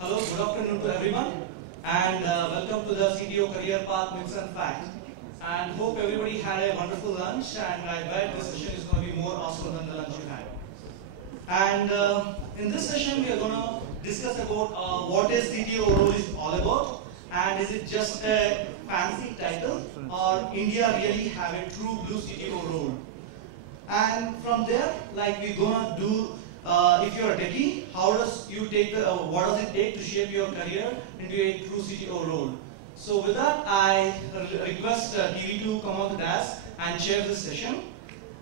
Hello, good afternoon to everyone, and welcome to the CTO Career Path Myths and Facts. And hope everybody had a wonderful lunch, and I bet this session is going to be more awesome than the lunch you had. And in this session, we are going to discuss about what is CTO role is all about, and is it just a fancy title, or India really have a true blue CTO role? And from there, like we're gonna do, if you're a techie, how does you take the, what does it take to shape your career into a true CTO role? So with that, I request TV to come on the desk and chair this session.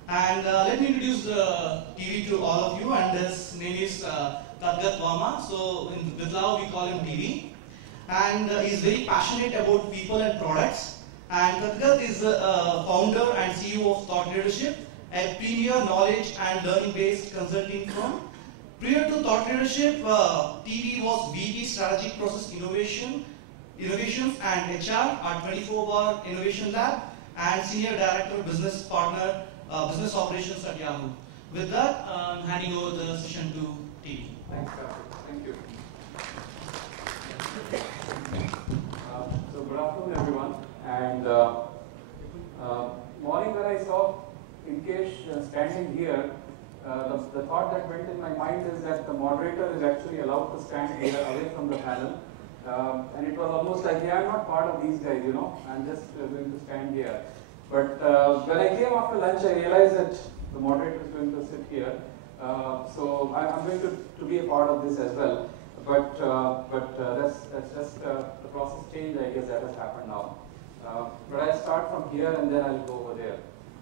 And let me introduce the TV to all of you, and his name is Tathagat Varma. So in Batra, we call him TV. And he's very passionate about people and products. And Tathagat is the founder and CEO of Thought Leadership, a premier knowledge and learning-based consulting firm. Prior to Thought Leadership, TV was VP Strategic Process Innovations and HR at 24-Bar Innovation Lab, and Senior Director Business Partner Business Operations at Yahoo. With that, I'm handing over the session to TV. Thanks, thank you. So good afternoon, everyone. And morning when I saw Inkesh standing here, the thought that went in my mind is that the moderator is actually allowed to stand here away from the panel. And it was almost like, yeah, I'm not part of these guys, you know, I'm just going to stand here. But when I came after lunch, I realized that the moderator is going to sit here. So I'm going to be a part of this as well. But that's just the process change, I guess, that has happened now. But I'll start from here and then I'll go over there.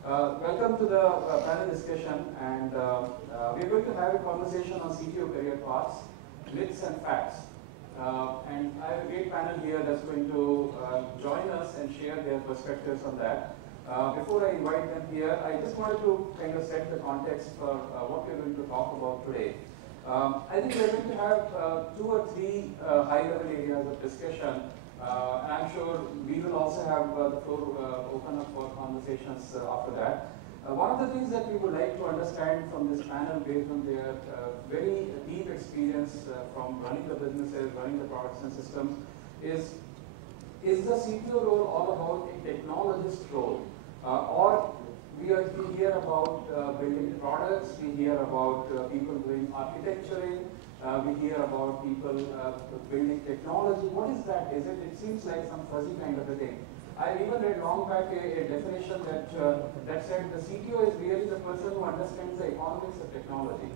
Welcome to the panel discussion, and we're going to have a conversation on CTO career paths, myths and facts. And I have a great panel here that's going to join us and share their perspectives on that. Before I invite them here, I just wanted to kind of set the context for what we're going to talk about today. I think we're going to have 2 or 3 high-level areas of discussion. And I'm sure we will also have the floor open up for conversations after that. One of the things that we would like to understand from this panel, based on their very deep experience from running the businesses, running the products and systems, is the CTO role all about a technologist role? Or we hear about building products, we hear about people doing architecturing, we hear about people building technology. What is that? It seems like some fuzzy kind of a thing. I even read long back a definition that said the CTO is really the person who understands the economics of technology,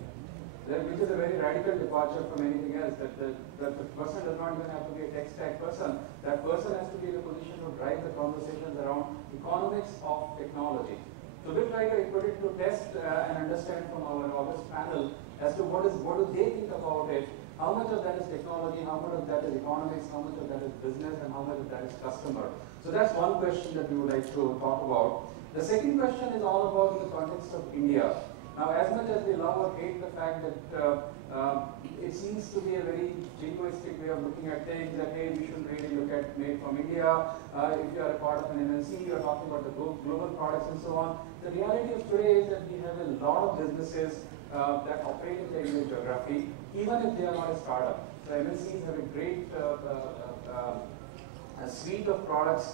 which is a very radical departure from anything else. That the person does not even have to be a tech stack person. That person has to be in a position to drive the conversations around economics of technology. So we'll try to put it to test and understand from our August panel as to what do they think about it, how much of that is technology, how much of that is economics, how much of that is business, and how much of that is customer. So that's one question that we would like to talk about. The second question is all about the context of India. Now, as much as we love or hate the fact that it seems to be a very jingoistic way of looking at things, that hey, we should really look at made from India. If you are a part of an MNC, you are talking about the global products and so on. The reality of today is that we have a lot of businesses that operate in the Indian geography, even if they are not a startup. So MNCs have a great a suite of products.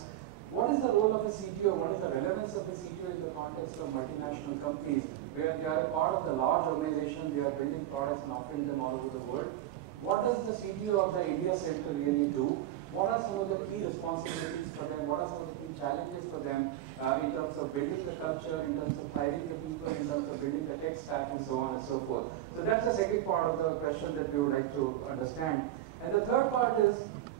What is the role of a CTO? What is the relevance of a CTO in the context of multinational companies, where they are a part of the large organization, they are building products and offering them all over the world? What does the CTO of the India Center really do? What are some of the key responsibilities for them? What are some of the key challenges for them in terms of building the culture, in terms of hiring the people, in terms of building the tech stack, and so on and so forth? So that's the second part of the question that we would like to understand. And the third part is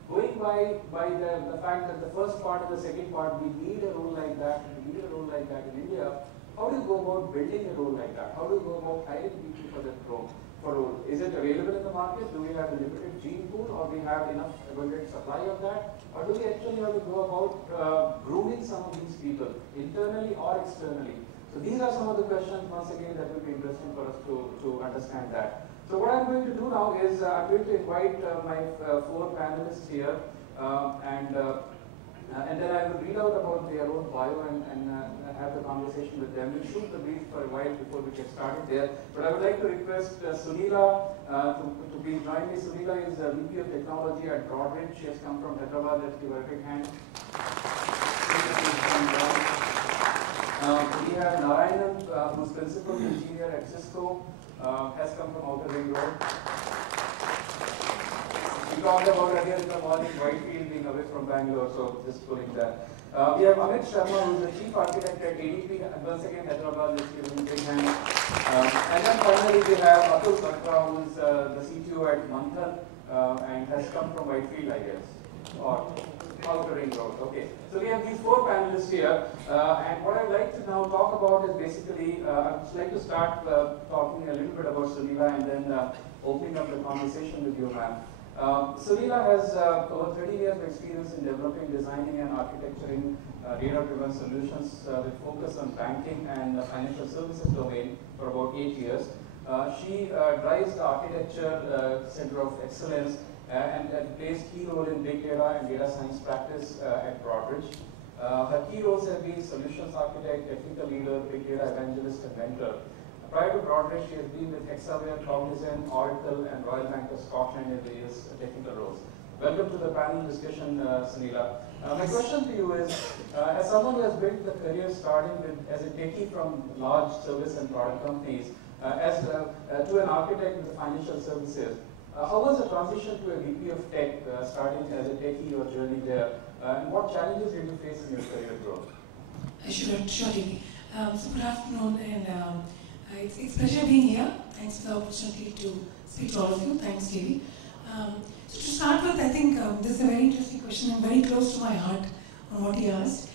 going by the fact that the first part and the second part, we need a role like that, we need a role like that in India. How do you go about building a role like that? How do you go about hiring people for that role? Is it available in the market? Do we have a limited gene pool, or we have enough abundant supply of that? Or do we actually have to go about grooming some of these people, internally or externally? So these are some of the questions, once again, that will be interesting for us to understand that. So what I'm going to do now is I'm going to invite my 4 panelists here, and And then I will read out about their own bio and have the conversation with them. We'll shoot the brief for a while before we get started there. But I would like to request Sunila to be join me. Sunila is VP of Technology at Broadbridge. She has come from Hyderabad. Let's give her a big hand. We have Narayan, who's Principal Engineer at Cisco, has come from Outer Ring Road. We talked about earlier in the morning Whitefield being away from Bangalore, so just pulling that. We have Amit Sharma, who is the Chief Architect at ADP, and once again Hyderabad, let's give him a big hand. And then finally we have Atul, Batra, who is the CTO at Manthan, and has come from Whitefield, I guess, or Outer Ring Road. Okay, so we have these four panelists here, and what I'd like to now talk about is basically, I'd like to start talking a little bit about Sunila and then opening up the conversation with you, ma'am. Sunila has over 30 years of experience in developing, designing and architecturing data-driven solutions with focus on banking and the financial services domain for about 8 years. She drives the architecture center of excellence and plays key role in big data and data science practice at Broadbridge. Her key roles have been solutions architect, technical leader, big data evangelist and mentor. Prior to Broadbridge, she has been with Hexaware, Cognizant, Oracle, and Royal Bank of Scotland in various technical roles. Welcome to the panel discussion, Sunila. My question to you is, as someone who has built the career starting with as a techie from large service and product companies, to an architect with financial services, how was the transition to a VP of tech, starting as a techie, your journey there, and what challenges did you face in your career growth? Surely. So good afternoon, and it's a pleasure being here. Thanks for the opportunity to speak to all of you. Thanks, Davey. So to start with, I think this is a very interesting question and very close to my heart on what he asked.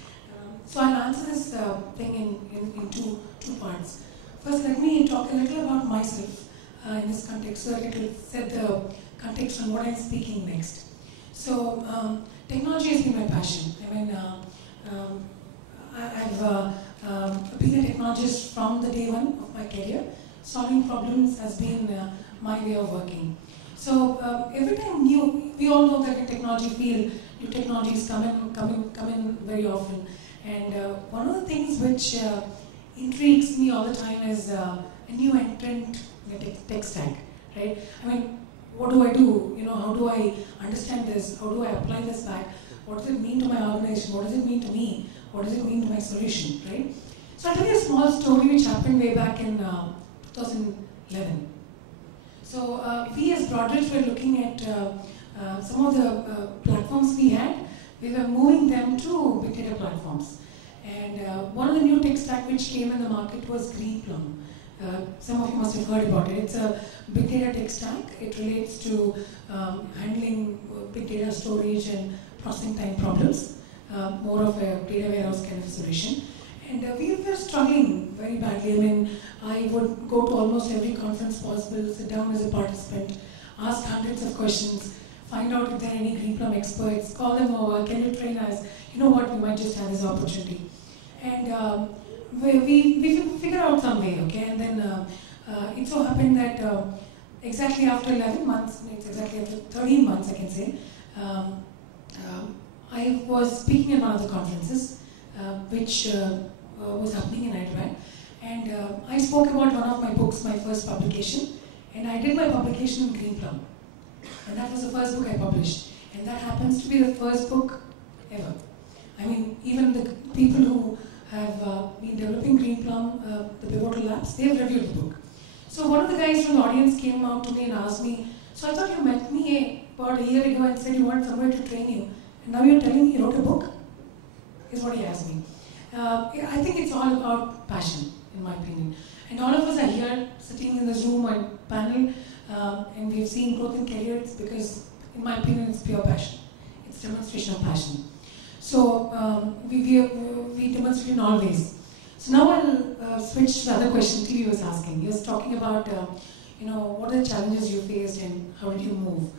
So I'll answer this thing in two parts. First, let me talk a little about myself in this context, so that it will set the context on what I'm speaking next. So technology has been my passion. I mean, I've been a technologist from the day one of my career. Solving problems has been my way of working. So every time we all know that in technology field, new technologies come in very often. And one of the things which intrigues me all the time is a new entrant in the tech stack, right? I mean, what do I do? You know, how do I understand this? How do I apply this back? What does it mean to my organization? What does it mean to me? What does it mean to my solution, right? So I'll tell you a small story which happened way back in 2011. So we as Broadbridge were looking at some of the platforms we had. We were moving them to big data platforms. And one of the new tech stack which came in the market was Greenplum. Some of you must have heard about it. It's a big data tech stack. It relates to handling big data storage and processing time problems. More of a data warehouse kind of solution. And we were struggling very badly. I mean, I would go to almost every conference possible, sit down as a participant, ask hundreds of questions, find out if there are any Greenplum experts, call them over, can you train us? You know what, we might just have this opportunity. And we figured out some way, okay? And then it so happened that exactly after 11 months, it's exactly after 13 months, I can say, I was speaking at one of the conferences, which was happening in Hyderabad. And I spoke about one of my books, my first publication, and I did my publication in Greenplum. And that was the first book I published. And that happens to be the first book ever. I mean, even the people who have been developing Greenplum, the pivotal labs, they have reviewed the book. So one of the guys from the audience came out to me and asked me, so I thought you met me about a year ago and said you wanted somebody to train you. And now you're telling me you wrote a book? Is what he asked me. I think it's all about passion, in my opinion. And all of us are here, sitting in this room and panel, and we've seen growth in careers because, in my opinion, it's pure passion. It's demonstration of passion. So we demonstrate in all ways. So now I'll switch to the other question T.V. was asking. He was talking about, what are the challenges you faced and how did you move?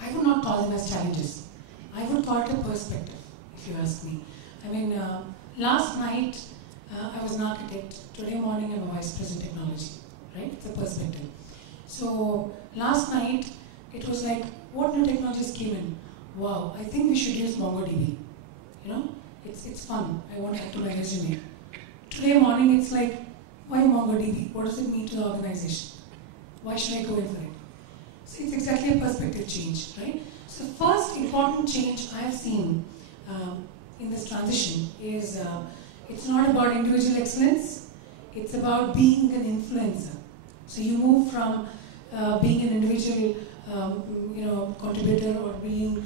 I would not call them as challenges. I would call it a perspective, if you ask me. I mean, last night I was an architect. Today morning I'm a vice president technology, right? It's a perspective. So last night it was like, what new technologies came in? wow, I think we should use MongoDB. You know, it's fun. I want to add to my resume. Today morning, it's like, why MongoDB? What does it mean to the organization? Why should I go in for it? So it's exactly a perspective change, right? So the first important change I have seen in this transition is it's not about individual excellence, it's about being an influencer. So you move from being an individual contributor or being,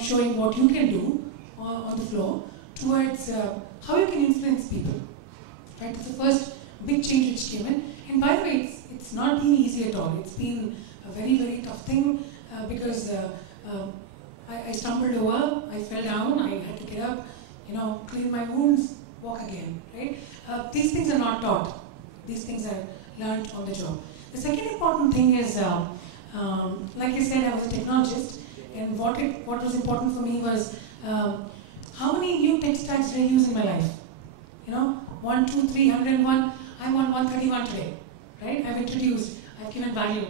showing what you can do on the floor towards how you can influence people. Right? It's the first big change which came in. And by the way, it's not been easy at all. It's been a very, very tough thing because I stumbled over, I fell down, I had to get up, clean my wounds, walk again, right? These things are not taught. These things are learned on the job. The second important thing is, like I said, I was a technologist, and what was important for me was how many new tech stacks did I use in my life? 1, 2, 3, 101, I'm on 131 today, right? I've introduced, I've given value.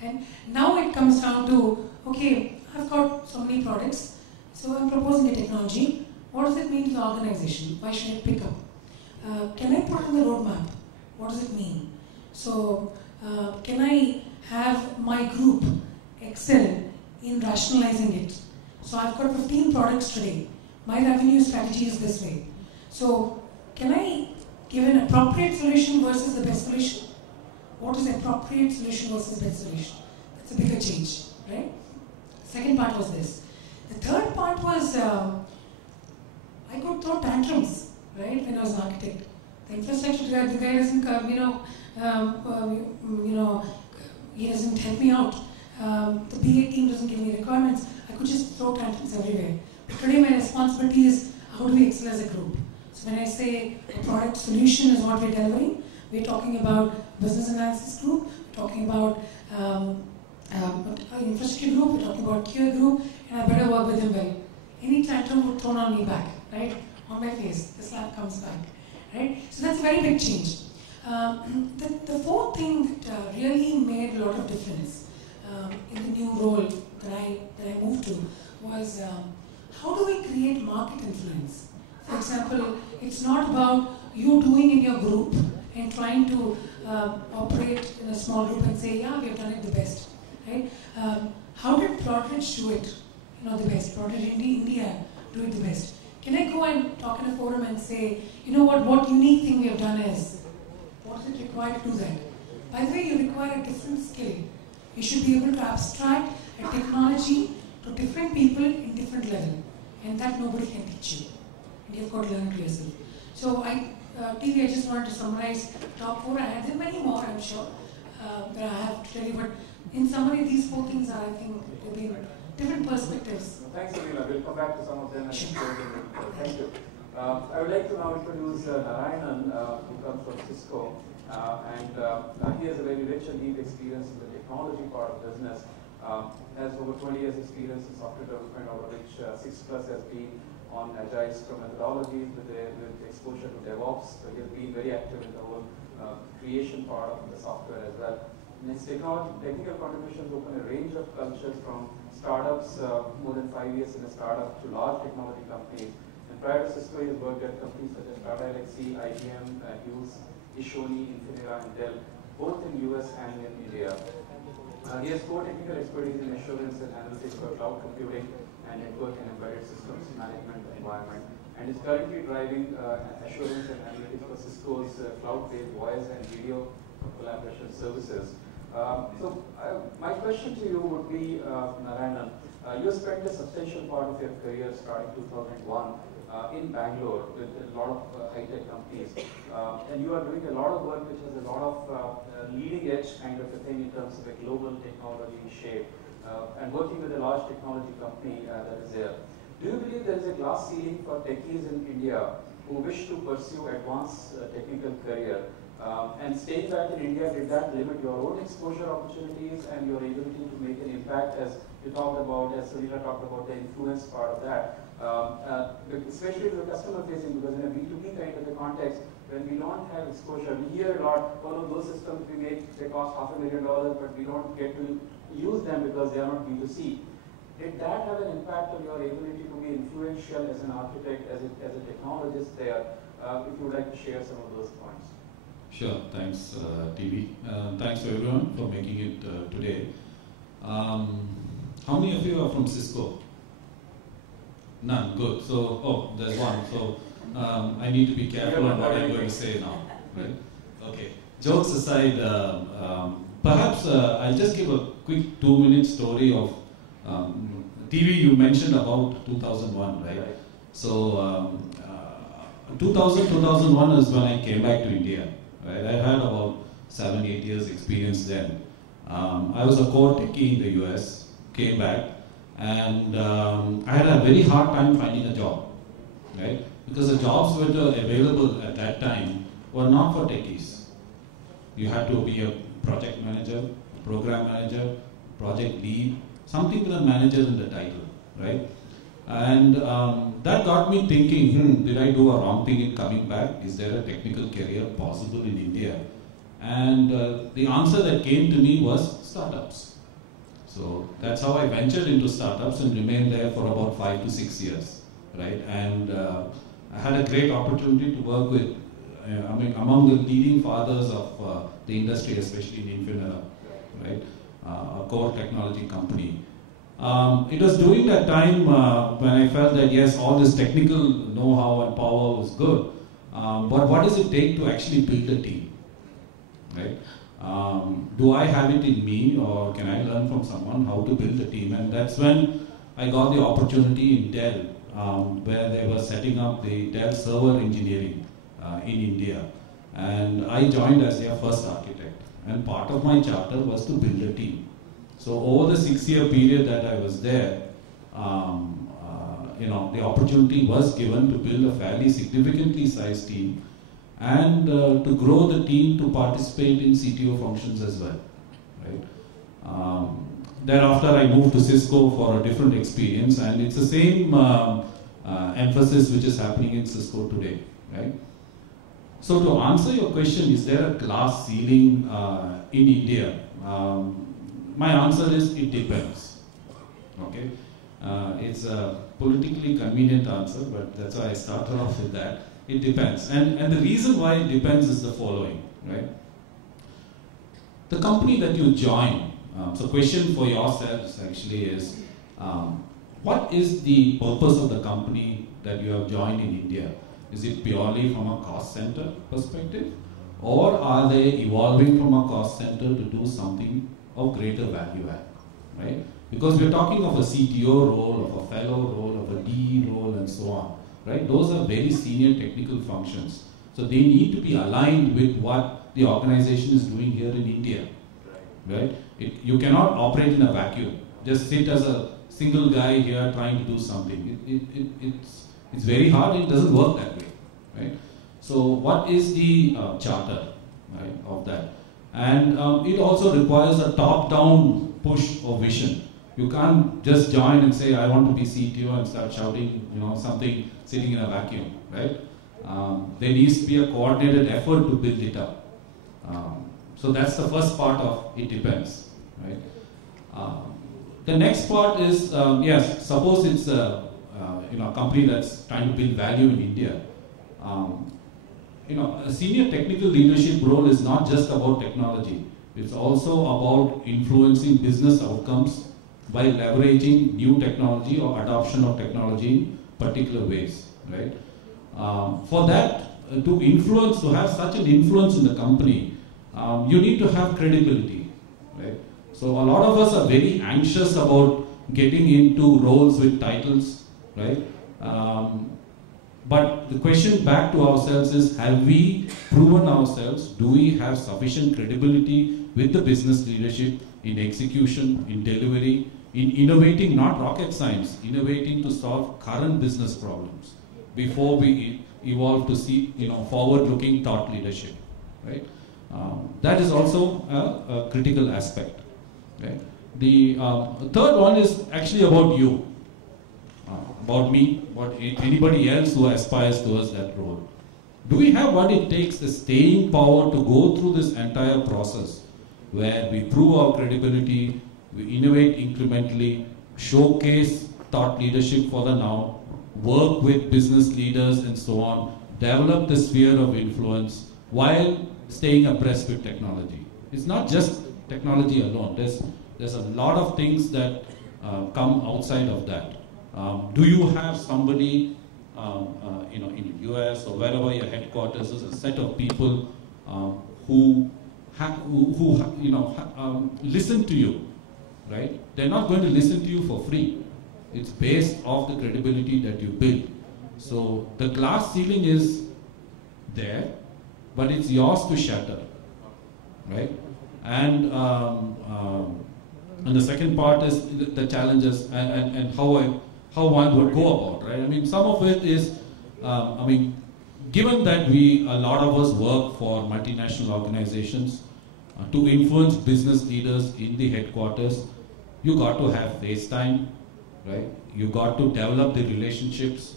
And now it comes down to, okay, I've got so many products, so I'm proposing a technology. What does it mean to the organization? Why should I pick up? Can I put it on the roadmap? What does it mean? So, can I have my group excel in rationalizing it? So I've got 15 products today. My revenue strategy is this way. So, can I give an appropriate solution versus the best solution? What is appropriate solution versus best solution? That's a bigger change, right? Second part was this. The third part was I could throw tantrums, right? When I was an architect, the infrastructure guy, the guy doesn't, he doesn't help me out. The BA team doesn't give me requirements. I could just throw tantrums everywhere. But today, my responsibility is how do we excel as a group? So when I say a product solution is what we're delivering, we're talking about business analysis group, we're talking about infrastructure group, we're talking about QA group, and I better work with them well. Any tantrum would thrown on me back, right? On my face, the slap comes back, right? So that's a very big change. The fourth thing that really made a lot of difference in the new role that I moved to was how do we create market influence? For example, it's not about you doing in your group and trying to operate in a small group and say, yeah, we've done it the best, right? How did Broadbridge do it, the best? Broadbridge India do it the best. Can I go and talk in a forum and say, what unique thing we have done is, what is it required to do that? By the way, you require a different skill. You should be able to abstract a technology to different people in different level, and that nobody can teach you. And you've got to learn it yourself. So TV, I just wanted to summarize top 4. I had there many more, I'm sure, that I have to tell you, but in summary, these 4 things are, I think, they've been different perspectives. Thanks, Sunila. We'll come back to some of them. Thank you. I would like to now introduce Narayan, who comes from Cisco, and he has a very rich and deep experience in the technology part of business. Has over 20 years experience in software development, out of which 6+ has been on agile Scrum methodologies with exposure to DevOps. So he has been very active in the whole creation part of the software as well. And his technical contributions open a range of cultures from startups, more than 5 years in a startup, to large technology companies. And prior to Cisco, he has worked at companies such as Tata Elxsi, IBM, Hughes, Ishoni, Infinera, and Dell, both in US and in India. He has core technical expertise in assurance and analytics for cloud computing and network and embedded systems management environment, and is currently driving assurance and analytics for Cisco's cloud-based voice and video collaboration services. My question to you would be, Narayan, you spent a substantial part of your career starting 2001 in Bangalore with a lot of high-tech companies, and you are doing a lot of work which has a lot of leading-edge kind of a thing in terms of a global technology shape, and working with a large technology company that is there. Do you believe there is a glass ceiling for techies in India who wish to pursue advanced technical career? And staying back in India, did that limit your own exposure opportunities and your ability to make an impact, as you talked about, as Sunila talked about, the influence part of that, especially to the customer facing, because in a B2B kind of a context, when we don't have exposure, we hear a lot, one of those systems we make, they cost $500,000, but we don't get to use them because they are not B2C. Did that have an impact on your ability to be influential as an architect, as a technologist there? If you would like to share some of those points. Sure, thanks TV. Thanks to everyone for making it today. How many of you are from Cisco? None, good. So, oh, there's one. So, I need to be careful on what I'm going to say now. Right? Okay. Jokes aside, perhaps I'll just give a quick 2-minute story of TV. You mentioned about 2001, right? So, 2001 is when I came back to India. Right? I had about 7-8 years experience then. I was a core techie in the US, came back, and I had a very hard time finding a job, right? Because the jobs that were available at that time were not for techies. You had to be a project manager, program manager, project lead, something with a manager in the title, right? And that got me thinking, did I do a wrong thing in coming back? Is there a technical career possible in India? And the answer that came to me was startups. So that's how I ventured into startups and remained there for about 5 to 6 years, right? And I had a great opportunity to work with, among the leading fathers of the industry, especially in Infinera, right? A core technology company. It was during that time when I felt that yes, all this technical know-how and power was good, but what does it take to actually build a team, right? Do I have it in me, or can I learn from someone how to build a team? And that's when I got the opportunity in Dell, where they were setting up the Dell server engineering in India. And I joined as their first architect. And part of my charter was to build a team. So over the 6-year period that I was there, the opportunity was given to build a fairly significantly sized team and to grow the team to participate in CTO functions as well. Right? Thereafter, I moved to Cisco for a different experience, and it's the same emphasis which is happening in Cisco today. Right? So to answer your question, is there a glass ceiling in India? My answer is it depends. Okay, it's a politically convenient answer, but that's why I started off with that. It depends, and the reason why it depends is the following, right? The company that you join. So, question for yourselves actually is, what is the purpose of the company that you have joined in India? Is it purely from a cost center perspective, or are they evolving from a cost center to do something of greater value add, right? Because we're talking of a CTO role, of a fellow role, of a DE role, and so on, right? Those are very senior technical functions. So they need to be aligned with what the organization is doing here in India, right? You cannot operate in a vacuum. Just sit as a single guy here trying to do something. It's very hard. It doesn't work that way, right? So what is the charter, right, of that? And it also requires a top-down push or vision. You can't just join and say, I want to be CTO and start shouting, something sitting in a vacuum, right? There needs to be a coordinated effort to build it up. So that's the first part of it depends, right? The next part is, yes, suppose it's a company that's trying to build value in India. A senior technical leadership role is not just about technology. It's also about influencing business outcomes by leveraging new technology or adoption of technology in particular ways, right? For that, to influence, to have such an influence in the company, you need to have credibility, right? So a lot of us are very anxious about getting into roles with titles, right? But the question back to ourselves is, have we proven ourselves? Do we have sufficient credibility with the business leadership in execution, in delivery, in innovating, not rocket science, innovating to solve current business problems before we evolve to see, forward-looking thought leadership, right? That is also a critical aspect, right? The third one is actually about you. About me, about anybody else who aspires towards that role. Do we have what it takes, the staying power to go through this entire process where we prove our credibility, we innovate incrementally, showcase thought leadership for the now, work with business leaders and so on, develop the sphere of influence while staying abreast with technology. It's not just technology alone. There's a lot of things that come outside of that. Do you have somebody, in the US or wherever your headquarters is, a set of people who listen to you, right? They're not going to listen to you for free. It's based off the credibility that you build. So the glass ceiling is there, but it's yours to shatter, right? And the second part is the challenges and how one would go about, right? I mean, some of it is, given that a lot of us work for multinational organizations, to influence business leaders in the headquarters, you got to have face time, right? You got to develop the relationships.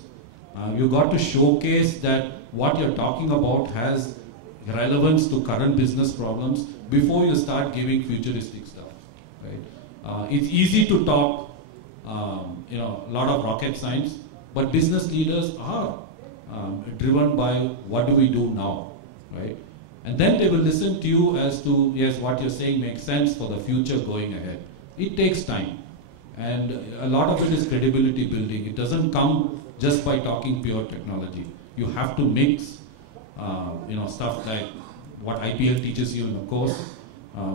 You got to showcase that what you're talking about has relevance to current business problems before you start giving futuristic stuff, right? It's easy to talk, a lot of rocket science, but business leaders are driven by what do we do now, right? And then they will listen to you as to, yes, what you're saying makes sense for the future going ahead. It takes time. And a lot of it is credibility building. It doesn't come just by talking pure technology. You have to mix, stuff like what IPL teaches you in the course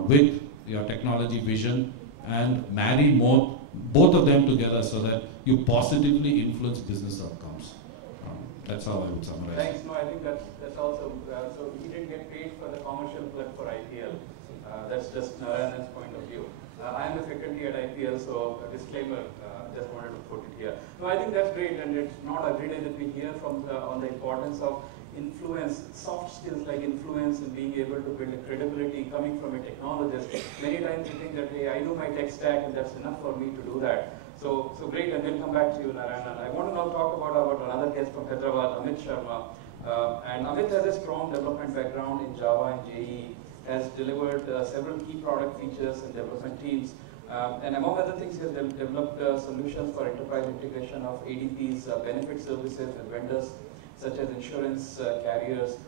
with your technology vision and marry both of them together so that you positively influence business outcomes. That's how I would summarize. Thanks. No, I think that's also, so he didn't get paid for the commercial plug for IPL. That's just Narayan S point of view. I am the faculty at IPL, so a disclaimer, just wanted to put it here. No, I think that's great, and it's not every day that we hear on the importance of influence, soft skills like influence and being able to build a credibility coming from a technologist. Many times we think that, hey, I know my tech stack and that's enough for me to do that. So great, and we'll come back to you, Narayan. I want to now talk about another guest from Hyderabad, Amit Sharma. And Amit has a strong development background in Java and JE, has delivered several key product features and development teams. And among other things, he has developed solutions for enterprise integration of ADP's benefit services with vendors such as insurance carriers,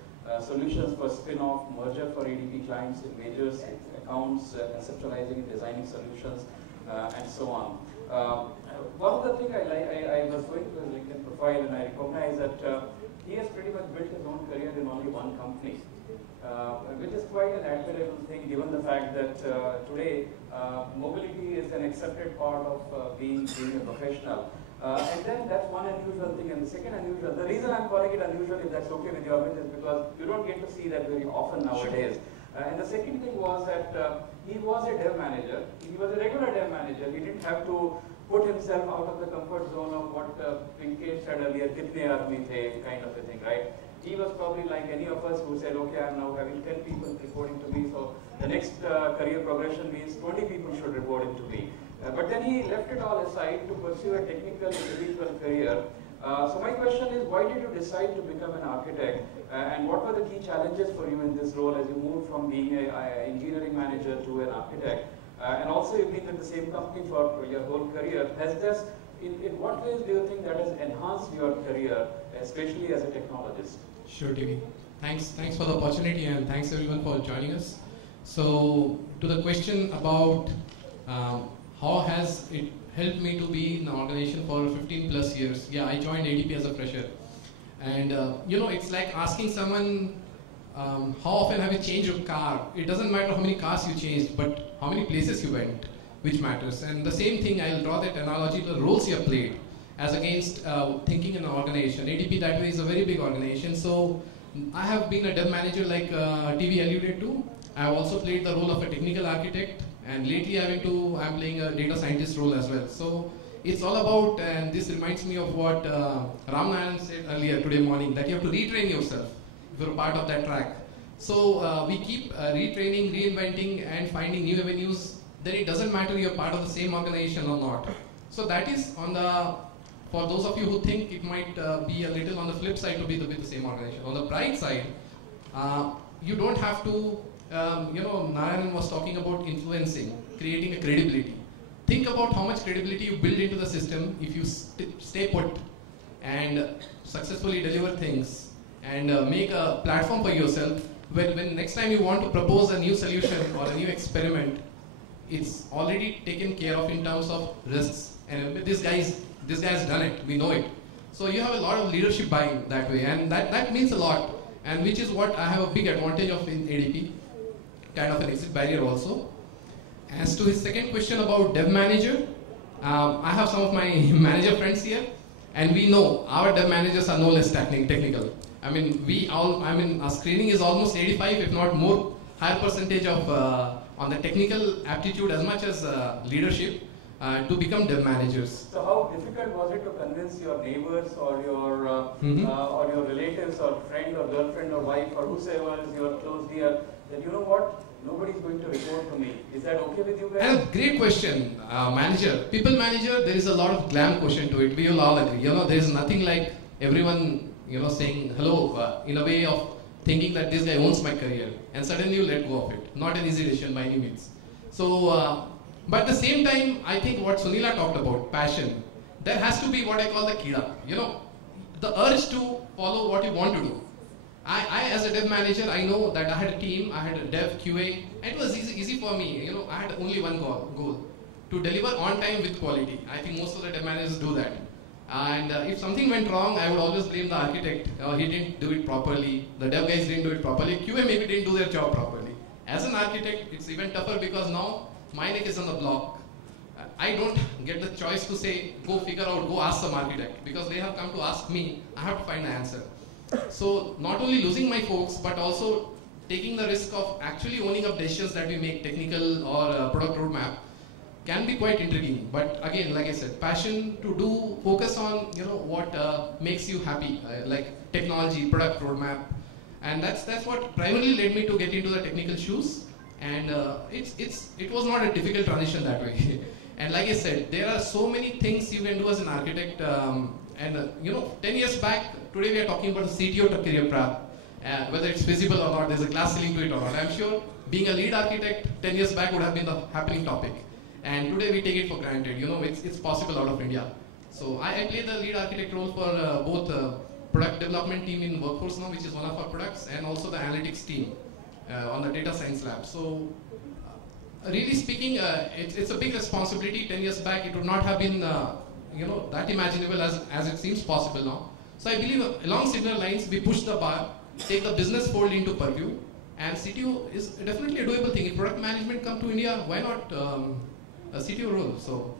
solutions for spin-off, merger for ADP clients in major accounts, conceptualizing and designing solutions, and so on. One of the things I was going to his LinkedIn profile and I recognize that he has pretty much built his own career in only one company, which is quite an admirable thing given the fact that today mobility is an accepted part of being a professional. And then that's one unusual thing. And the second unusual, the reason I'm calling it unusual, if that's okay with you, Amit, is because you don't get to see that very often nowadays. And the second thing was that he was a dev manager. He was a regular dev manager. He didn't have to put himself out of the comfort zone of what Pinkesh said earlier, kitne aadmi the kind of a thing, right? He was probably like any of us who said, okay, I'm now having 10 people reporting to me, so the next career progression means 20 people should report into me. But then he left it all aside to pursue a technical individual career. So my question is, why did you decide to become an architect? And what were the key challenges for you in this role as you moved from being an engineering manager to an architect? And also you've been with the same company for your whole career. In what ways do you think that has enhanced your career, especially as a technologist? Sure, TV. Thanks for the opportunity and thanks everyone for joining us. So to the question about how has it helped me to be in the organization for 15 plus years. Yeah, I joined ADP as a fresher. And it's like asking someone, how often have you changed your car? It doesn't matter how many cars you changed, but how many places you went, which matters. And the same thing, I'll draw that analogy to the roles you have played as against thinking in an organization. ADP that way is a very big organization. So I have been a dev manager like TV alluded to. I have also played the role of a technical architect. And lately I'm playing a data scientist role as well. So it's all about, and this reminds me of what Narayan said earlier today morning, that you have to retrain yourself if you're a part of that track. So we keep retraining, reinventing, and finding new avenues. Then it doesn't matter you're part of the same organization or not. So that is for those of you who think it might be a little on the flip side to be with the same organization. On the bright side, you don't have to, Narayan was talking about influencing, creating a credibility. think about how much credibility you build into the system if you stay put and successfully deliver things and make a platform for yourself. When next time you want to propose a new solution or a new experiment, it's already taken care of in terms of risks. And this guy has done it. We know it. So you have a lot of leadership buying that way, and that means a lot. And which is what I have a big advantage of in ADP, kind of an exit barrier also. As to his second question about dev manager, I have some of my manager friends here, and we know our dev managers are no less technical. I mean, our screening is almost 85, if not more, higher percentage of on the technical aptitude as much as leadership to become dev managers. So how difficult was it to convince your neighbors or your relatives or friend or girlfriend or wife or whosoever is your close dear that you know what, nobody's going to report to me? Is that okay with you guys? And a great question, people manager. There is a lot of glam quotient to it. We will all agree. There is nothing like everyone saying hello in a way of thinking that this guy owns my career, and suddenly you let go of it. Not an easy decision by any means. So, but at the same time, I think what Sunila talked about, passion, there has to be what I call the kida. The urge to follow what you want to do. I as a dev manager, I know that I had a team, I had a dev QA, and it was easy for me. I had only one goal, to deliver on time with quality. I think most of the dev managers do that. And if something went wrong, I would always blame the architect. He didn't do it properly. The dev guys didn't do it properly. QA maybe didn't do their job properly. As an architect, it's even tougher because now my neck is on the block. I don't get the choice to say, go ask some architect. Because they have come to ask me, I have to find the answer. So not only losing my folks, but also taking the risk of actually owning up decisions that we make, technical or product roadmap, can be quite intriguing. But again, like I said, passion to focus on what makes you happy, like technology, product roadmap, and that's what primarily led me to get into the technical shoes. And it was not a difficult transition that way. And like I said, there are so many things you can do as an architect. 10 years back, today we are talking about a CTO career path, whether it's feasible or not. There's a glass ceiling to it or not. I'm sure being a lead architect 10 years back would have been the happening topic. And today we take it for granted. It's possible out of India. So I play the lead architect role for both product development team in Workforce now, which is one of our products, and also the analytics team on the data science lab. So really speaking, it's a big responsibility. 10 years back, it would not have been that imaginable as it seems possible now. So I believe along similar lines, we push the bar, take the business fold into purview, and CTO is definitely a doable thing. If product management come to India, why not a CTO role? So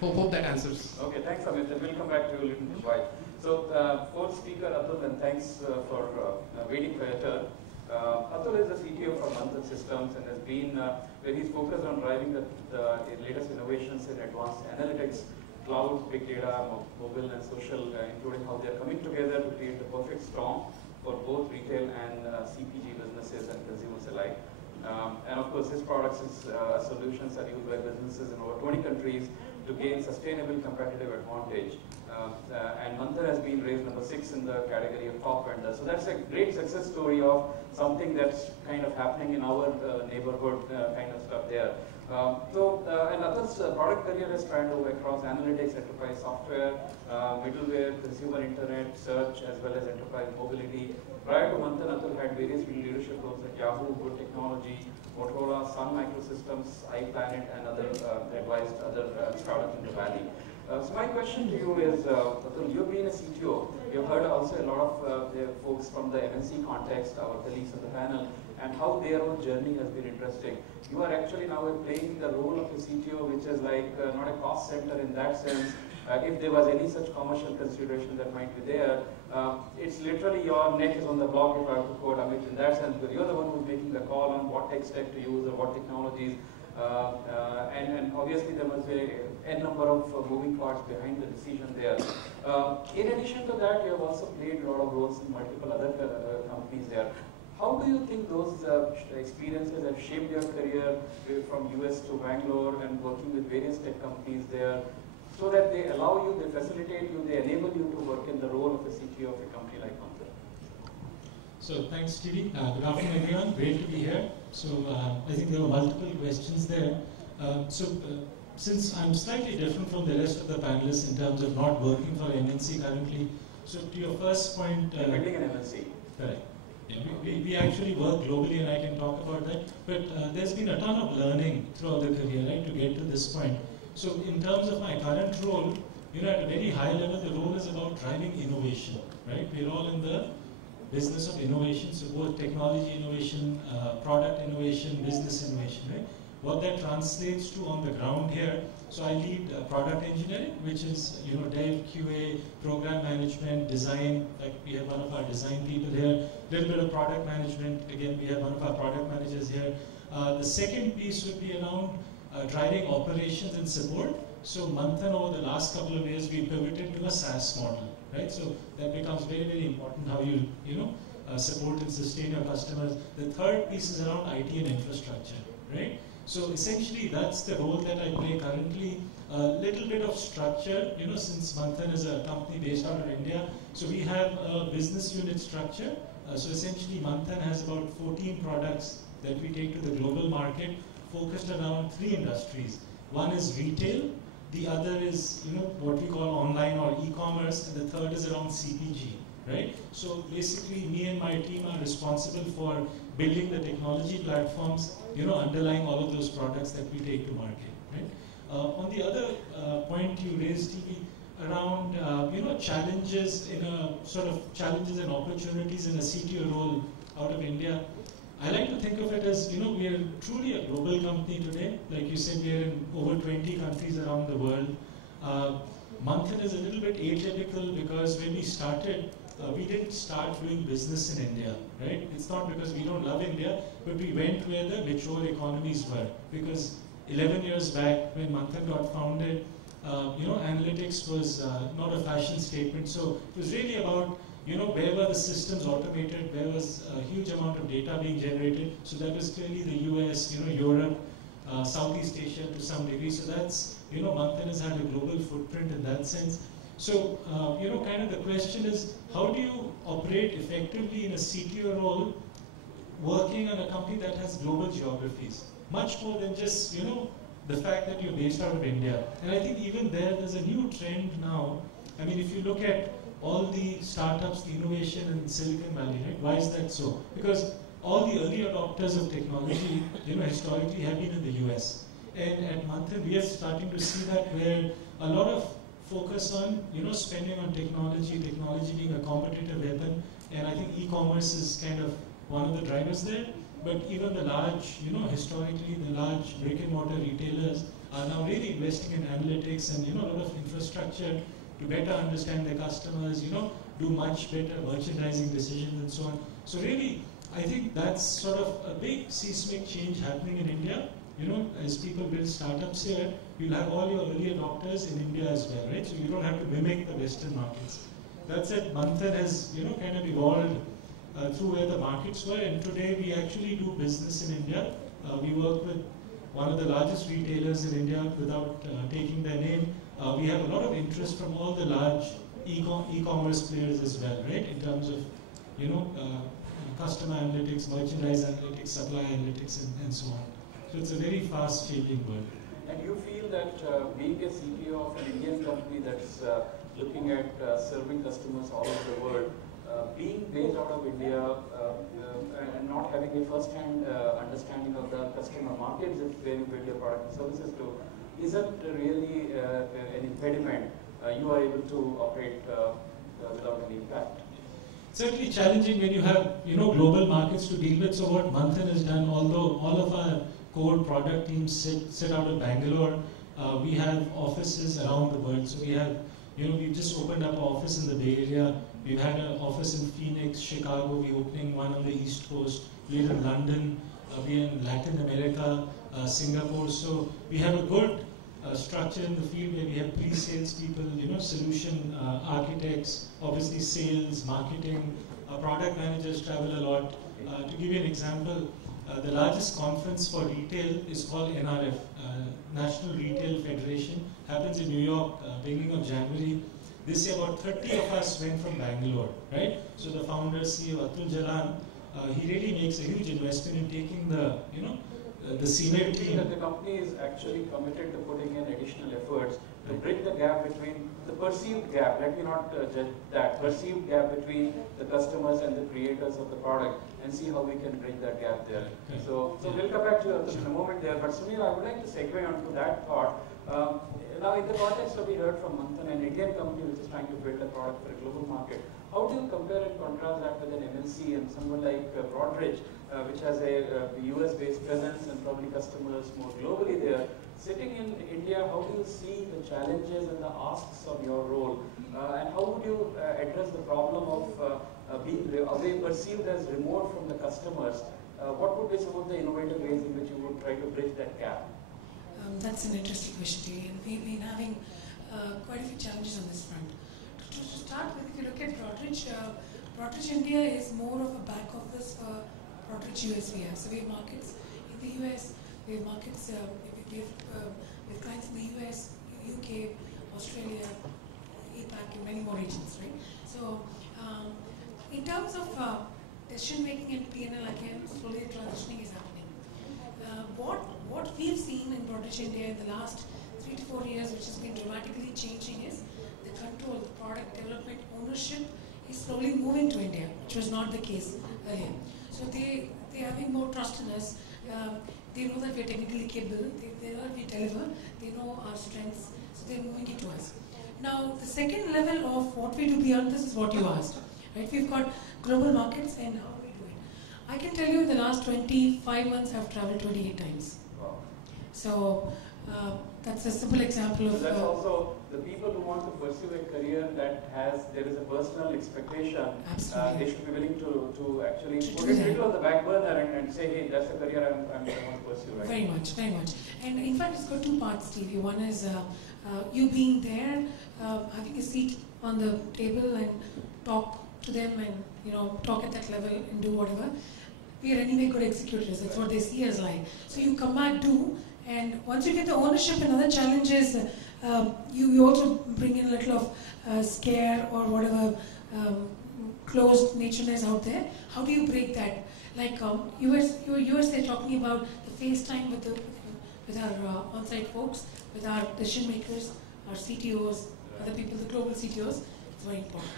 hope that answers. Okay, thanks Amit. We'll come back to you a little bit while. So fourth speaker, Atul, and thanks for waiting for your turn. Atul is the CTO for Manthan Systems and has been where he's focused on driving the latest innovations in advanced analytics, cloud, big data, mobile and social, including how they're coming together to create the perfect storm for both retail and CPG businesses and consumers alike. And of course, his products solutions are used by businesses in over 20 countries to gain sustainable competitive advantage. And Manthan has been raised number 6 in the category of top vendor. So that's a great success story of something that's kind of happening in our neighborhood kind of stuff there. And Atul's product career has spanned over across analytics, enterprise software, middleware, consumer internet, search, as well as enterprise mobility. Prior to Manthan, Atul had various leadership roles at Yahoo, Good Technology, Motorola, Sun Microsystems, iPlanet, and advised other startups in the valley. So my question to you is, Atul, you've been a CTO. You've heard also a lot of the folks from the MNC context, our colleagues on the panel, and how their own journey has been interesting. You are actually now playing the role of a CTO, which is like not a cost center in that sense. If there was any such commercial consideration that might be there, it's literally your neck is on the block, if I have to quote Amit, in that sense, because you're the one who's making the call on what tech stack to use or what technologies. And obviously there must be a number of moving parts behind the decision there. In addition to that, you have also played a lot of roles in multiple other companies there. How do you think those experiences have shaped your career from US to Bangalore and working with various tech companies there, so that they allow you, they facilitate you, they enable you to work in the role of a CTO of a company like Manthan? So thanks, Stevie. Good afternoon, everyone. Great to be here. So I think there were multiple questions there. since I'm slightly different from the rest of the panelists in terms of not working for MNC currently, so to your first point... building an MNC. Correct. Yeah, we actually work globally, and I can talk about that. But there's been a ton of learning throughout the career, right, to get to this point. So in terms of my current role, at a very high level, the role is about driving innovation, right? We're all in the business of innovation, so both technology innovation, product innovation, business innovation, right? What that translates to on the ground here, so I lead product engineering, which is, dev, QA, program management, design, like we have one of our design people here, a little bit of product management, again, we have one of our product managers here. The second piece would be around driving operations and support. So Manthan, over the last couple of years, we pivoted to a SaaS model, right? So that becomes very, very important how you, support and sustain your customers. The third piece is around IT and infrastructure, right? So essentially, that's the role that I play currently. A little bit of structure, since Manthan is a company based out of India, so we have a business unit structure. So essentially, Manthan has about 14 products that we take to the global market, focused around 3 industries. One is retail, the other is what we call online or e-commerce, and the third is around CPG, right? So basically, me and my team are responsible for building the technology platforms, underlying all of those products that we take to market, right? On the other point you raised, TV, around challenges in a challenges and opportunities in a CTO role out of India. I like to think of it as, we are truly a global company today. Like you said, we are in over 20 countries around the world. Manthan is a little bit atypical because when we started, we didn't start doing business in India, right? It's not because we don't love India, but we went where the mature economies were. Because 11 years back, when Manthan got founded, analytics was not a fashion statement. So it was really about where were the systems automated, where was a huge amount of data being generated. So that was clearly the US, Europe, Southeast Asia to some degree. So that's, Manthan has had a global footprint in that sense. So, kind of the question is, how do you operate effectively in a CTO role working on a company that has global geographies? Much more than just, the fact that you're based out of India. And I think even there's a new trend now. I mean, if you look at all the startups, the innovation in Silicon Valley, right? Why is that so? Because all the early adopters of technology, historically have been in the US. And at Manthan, we are starting to see that where a lot of focus on, spending on technology being a competitive weapon. And I think e-commerce is kind of one of the drivers there. But even the large, historically, the large brick and mortar retailers are now really investing in analytics and, a lot of infrastructure to better understand their customers, do much better merchandising decisions and so on. So really, I think that's sort of a big seismic change happening in India. As people build startups here, you'll have all your early adopters in India as well, right? So you don't have to mimic the Western markets. That said, Manthan has, kind of evolved through where the markets were, and today we actually do business in India. We work with one of the largest retailers in India without taking their name. We have a lot of interest from all the large e-commerce players as well, right? In terms of, customer analytics, merchandise analytics, supply analytics, and so on. So it's a very fast-changing world. And you feel that being a CTO of an Indian company that's looking at serving customers all over the world, being based out of India and not having a first-hand understanding of the customer markets where you build your product and services to, isn't really an impediment. You are able to operate without any impact. Certainly challenging when you have global markets to deal with. So what Manthan has done, although all of our core product teams sit out of Bangalore, we have offices around the world. So we have, we've just opened up an office in the Bay Area. We've had an office in Phoenix, Chicago. We're opening one on the East Coast. We're in London. We're in Latin America, Singapore. So we have a good structure in the field where we have pre-sales people, solution architects, obviously sales, marketing, product managers travel a lot. To give you an example, the largest conference for retail is called NRF, National Retail Federation, happens in New York, beginning of January. This year about 30 of us went from Bangalore, right? So the founder, CEO Atul, he really makes a huge investment in taking the, the senior team. That the company is actually committed to putting in additional efforts to bridge the gap between the perceived gap, let me not judge that, perceived gap between the customers and the creators of the product, and see how we can bridge that gap there. Okay. So we'll come back to you in a moment there, but Sunila, I would like to segue onto that thought. Now in the context of we heard from Manthan, an Indian company which is trying to build a product for a global market, how do you compare and contrast that with an MNC and someone like Broadbridge, which has a US-based presence and probably customers more globally there? Sitting in India, how do you see the challenges and the asks of your role? And how would you address the problem of being perceived as remote from the customers? What would be some of the innovative ways in which you would try to bridge that gap? That's an interesting question, and we've been having quite a few challenges on this front. To start with, if you look at Broadbridge, Broadbridge India is more of a back office for Broadbridge US. So we have markets in the US, we have markets, we have clients in the US, UK, Australia, APAC, and many more regions, right? So in terms of decision making and P&L, again, slowly transitioning is happening. What we've seen in Broadbridge India in the last 3 to 4 years, which has been dramatically changing, is the control, the product development, ownership is slowly moving to India, which was not the case earlier. So they're having more trust in us. They know that we're technically capable. They know that we deliver. They know our strengths, so they're moving it to us. Now, the second level of what we do beyond this is what you asked, right? We've got global markets, and how do we do it? I can tell you in the last 25 months, I've traveled 28 times. Wow. So that's a simple example of. So that's also the people who want to pursue a career that there is a personal expectation. Absolutely. They should be willing to actually To put do it that. little on the back burner and say, hey, that's a career I want to pursue, right? Very much, very much. And in fact, it's got two parts, Stevie. One is you being there, having a seat on the table and talk to them and talk at that level and do whatever. We are anyway good executors. That's what they see us like. So you come back, do, and once you get the ownership and other challenges, you also bring in a little of scare or whatever closed natureness out there. How do you break that? Like USA talking about the FaceTime with our on-site folks, with our decision makers, our CTOs, other people, the global CTOs. It's very important.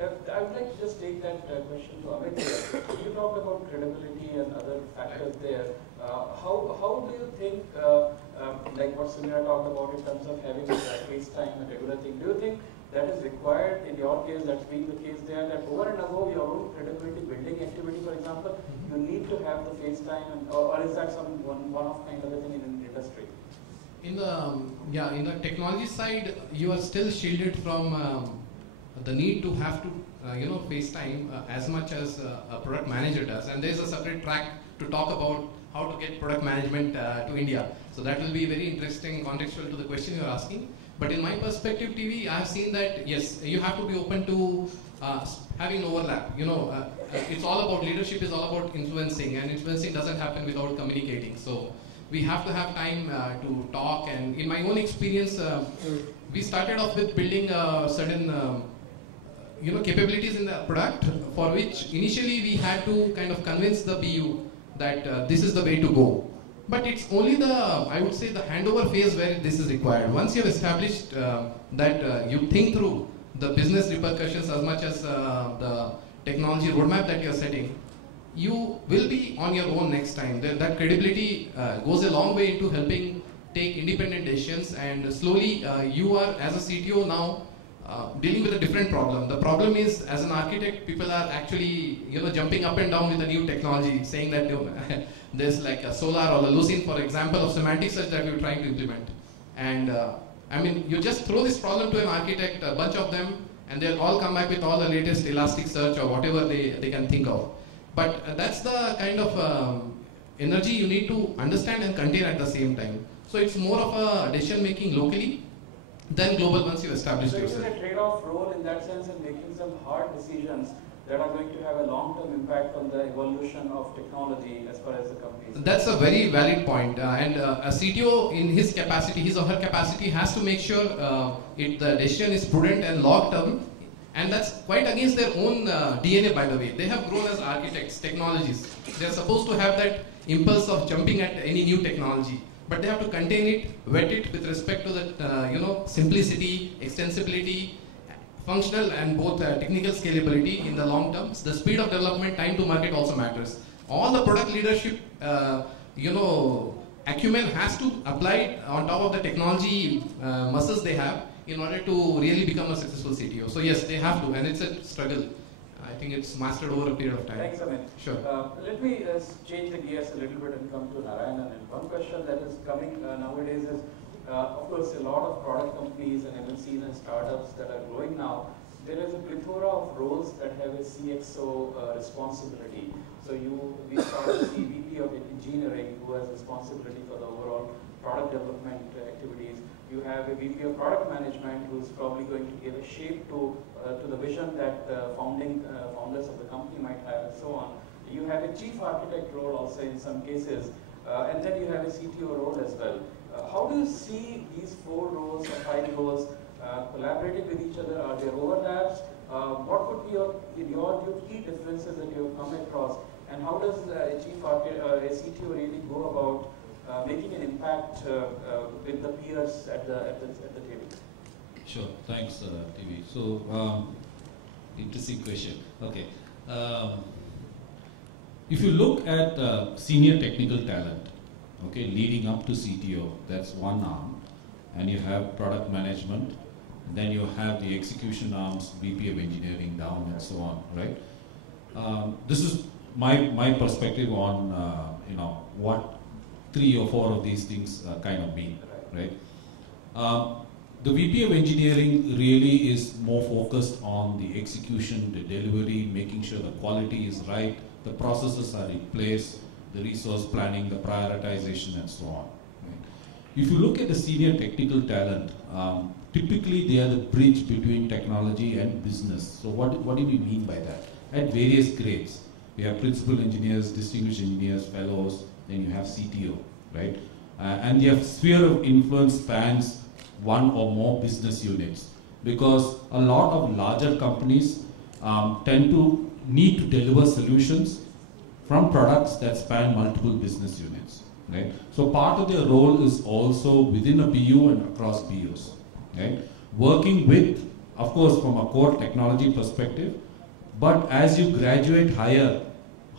I would like to just take that question to Amit. You talked about credibility and other factors there. How do you think, like what Sunila talked about in terms of having FaceTime and regular thing, do you think that is required in your case, that's been the case there, that over and above your own credibility building activity, for example, you need to have the FaceTime, or is that some one-off kind of a thing in an industry? In the technology side, you are still shielded from the need to have to FaceTime as much as a product manager does, and there's a separate track to talk about how to get product management to India. So that will be very interesting contextual to the question you're asking. But in my perspective, TV, I have seen that yes, you have to be open to having overlap. It's all about leadership, is all about influencing, and influencing doesn't happen without communicating. So we have to have time to talk. And in my own experience, we started off with building certain capabilities in the product, for which initially we had to kind of convince the BU that this is the way to go. But it's only I would say the handover phase where this is required. Once you have established that you think through the business repercussions as much as the technology roadmap that you're setting, you will be on your own next time. That credibility goes a long way into helping take independent decisions, and slowly you are, as a CTO now, dealing with a different problem. The problem is, as an architect, people are actually jumping up and down with a new technology, saying that there's like a Solar or a Lucene, for example, of semantic search that we're trying to implement. And you just throw this problem to an architect, a bunch of them, and they'll all come back with all the latest Elasticsearch or whatever they can think of. But that's the kind of energy you need to understand and contain at the same time. So it's more of a decision making locally than global once you establish yourself. So is it a trade-off role in that sense in making some hard decisions that are going to have a long-term impact on the evolution of technology as far as the company is concerned? That's a very valid point. And a CTO in his or her capacity has to make sure the decision is prudent and long-term. And that's quite against their own DNA, by the way. They have grown as architects, technologists. They're supposed to have that impulse of jumping at any new technology. But they have to contain it, vet it with respect to the simplicity, extensibility, functional and both technical scalability in the long term. The speed of development, time to market also matters. All the product leadership, acumen has to apply on top of the technology muscles they have in order to really become a successful CTO. So yes, they have to, and it's a struggle. I think it's mastered over a period of time. Thanks, Amit. Sure. Let me change the gears a little bit and come to Narayan. And one question that is coming nowadays is, of course, a lot of product companies and MNCs and startups that are growing now, there is a plethora of roles that have a CXO responsibility. So we start to see VP of engineering who has responsibility for the overall product development activities. You have a VP of product management who's probably going to give a shape to the vision that founders of the company might have, and so on. You have a chief architect role also in some cases, and then you have a CTO role as well. How do you see these 4 roles or 5 roles collaborating with each other? Are there overlaps? What would be your key differences that you have come across? And how does a CTO really go about making an impact with the peers at the table? Sure, thanks, TV. So, interesting question. Okay. If you look at senior technical talent, okay, leading up to CTO, that's one arm, and you have product management, then you have the execution arms, VP of engineering down, and so on, right? This is my perspective on what 3 or 4 of these things kind of mean, right? The VP of engineering really is more focused on the execution, the delivery, making sure the quality is right, the processes are in place, the resource planning, the prioritization, and so on. Right? If you look at the senior technical talent, typically they are the bridge between technology and business. So what do we mean by that? At various grades. We have principal engineers, distinguished engineers, fellows, then you have CTO, right? And their sphere of influence spans 1 or more business units, because a lot of larger companies tend to need to deliver solutions from products that span multiple business units, right? So part of their role is also within a BU and across BUs, right? Working with, of course, from a core technology perspective, but as you graduate higher,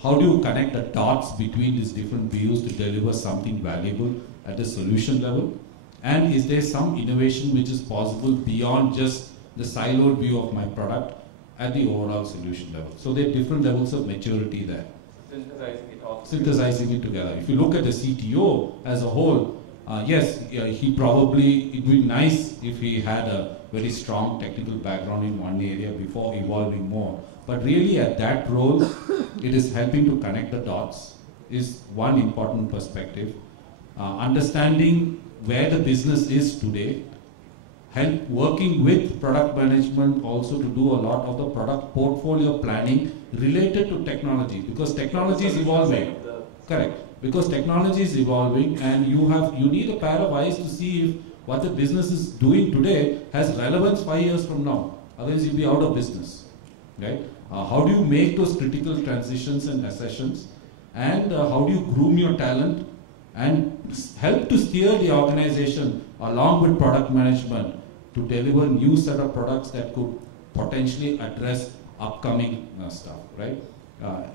how do you connect the dots between these different BUs to deliver something valuable at the solution level? And is there some innovation which is possible beyond just the siloed view of my product at the overall solution level? So there are different levels of maturity there. Synthesizing it together. If you look at the CTO as a whole, yes, he probably, it would be nice if he had a very strong technical background in one area before evolving more. But really at that role, it is helping to connect the dots is one important perspective. Understanding where the business is today, help working with product management also to do a lot of the product portfolio planning related to technology, because technology is evolving. Correct. Because technology is evolving, and you need a pair of eyes to see if what the business is doing today has relevance 5 years from now. Otherwise, you'll be out of business, right? How do you make those critical transitions and accessions, and how do you groom your talent and help to steer the organization along with product management to deliver new set of products that could potentially address upcoming stuff, right?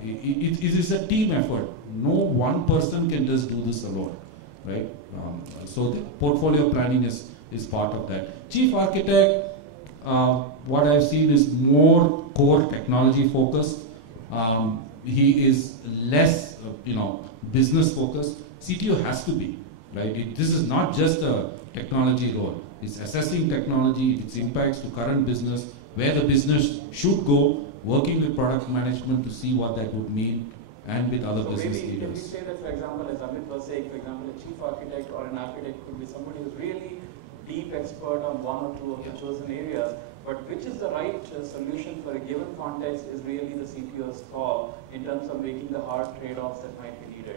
It is a team effort. No one person can just do this alone, right? So the portfolio planning is part of that. Chief architect, what I've seen is more core technology focused. He is less, business focused. CTO has to be, right? This is not just a technology role. It's assessing technology, its impacts to current business, where the business should go, working with product management to see what that would mean, and with other business leaders. Can we say that, for example, as Amit was saying, for example, a chief architect or an architect could be somebody who's really deep expert on 1 or 2 of the chosen areas, but which is the right solution for a given context is really the CTO's call in terms of making the hard trade-offs that might be needed.